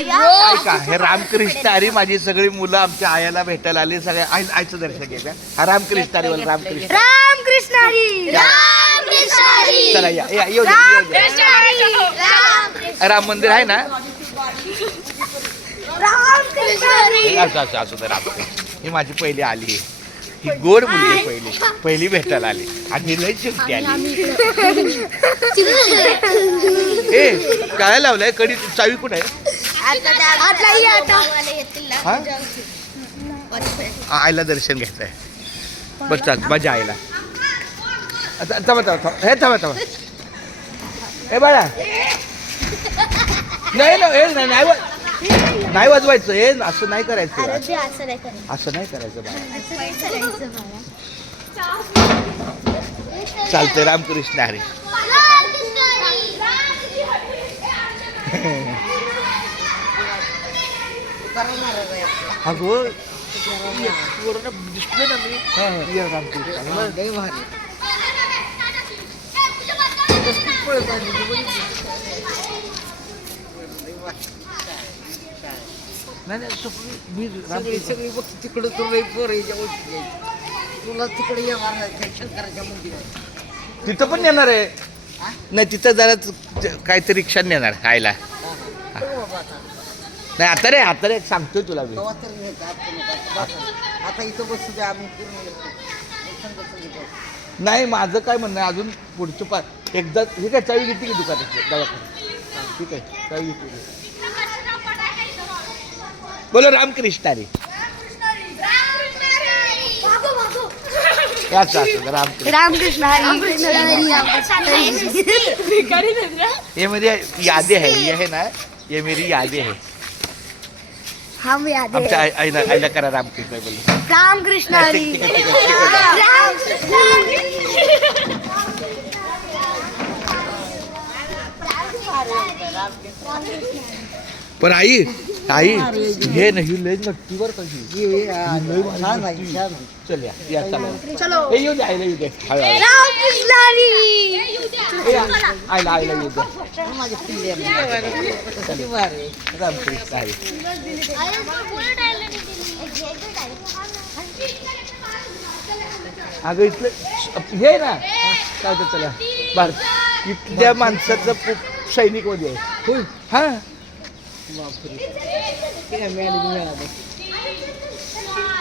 ऐका हे रामकृष्ण हरी माझी सगळी मुलं आमच्या आयाला भेटायला आली सगळ्या आई आईचं दर्शन घ्यायचं हा रामकृष्ण हरी बोल रामकृष्ण. रामकृष्ण हरी. रामकृष्ण हरी. चला या या, येऊ द्या, येऊ द्या. रामकृष्ण हरी. रामकृष्ण राम मंदिर आहे ना? रामकृष्ण हरी. असं असं असू दे रामकृष्ण. ही माझी पहिली आली आहे. ही गोड मुलगी आहे पहिली. पहिली भेटायला आली. आणि ही लई चिमटी आली. ए काय लावलंय? कडी चावी कुठे आहे? आईला दर्शन घ्यायचं आहे बस चाल माझ्या आईला. थांबा थांबा. हे थांबा थांबा. ए बाळा. नाही ना हे नाही नाही वा- नाही वाजवायचं हे असं नाही करायचं. असं नाही करायचं. असं नाही करायचं बाळा. चालतंय रामकृष्ण हरी. अगं वरनं दिसले ना मी ये रामकृष्ण हरी. नाही नाही सुप्री- मी सगळी रामकृष्ण सगळी बघ तिकडं तुला पोर ओळखी आहे. तुला तिकडे येणार नाही त्या शंकराच्या मंदिरात तिथं पण नेणार आहे नाही तिथं जरा काहीतरी रिक्षा नेणार खायला नाही आता रे आता रे सांगतोय तुला मी. तेव्हा तर नाही का, आपण आता इथं बसू द्या आम्ही येतो. जाऊ. नाही माझं काय म्हणणं आहे अजून पुढचं पा एकदा हे काय चावी घेतली की दुकानात? दवाखान्यात. ठीक आहे चावी घेतली. बोलो रामकृष्ण हरी याच असं रामकृष्ण. रामकृष्ण हरी. ये मेरी यादें है ये है ना ये मेरी यादें है हम याद आमच्या आई- आईला आईला करा रामकृष्ण बोल रामकृष्ण हरी. रामकृष्ण पण आई आई हे नाही लय नक्की बर कशी. चल या या चला चलो. हे येऊ दे आईला येऊ दे हळू, हळू. ए, आईला आईला येऊ दे आहे. अगं इथलं हे ना. काय ते चला. भारत इथल्या माणसाचं पु- सैनिकमध्ये आहे. होय. हा? Vampiri. Bir emeğini bir aldım.